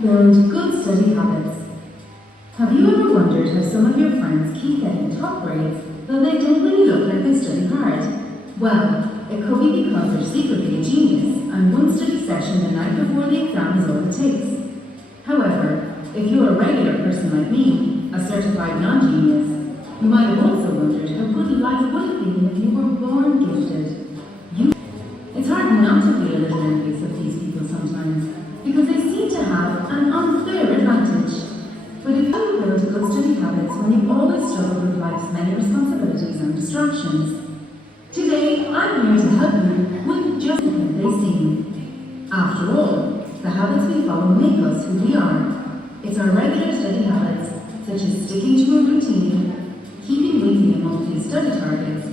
Build good study habits. Have you ever wondered how some of your friends keep getting top grades, though they don't really look like they study hard? Well, it could be because they're secretly a genius, and one study session the night before the exam is all it takes. However, if you're a regular person like me, a certified non-genius, you might have also wondered how good life would have been if you were born gifted. It's hard not to feel a little envious of these people sometimes, because they seem to have an unfair advantage. But if you build good study habits when you've always struggled with life's many responsibilities and distractions, today I'm here to help you with just the thing they seem. After all, the habits we follow make us who we are. It's our regular study habits, such as sticking to a routine, keeping weekly and monthly study targets,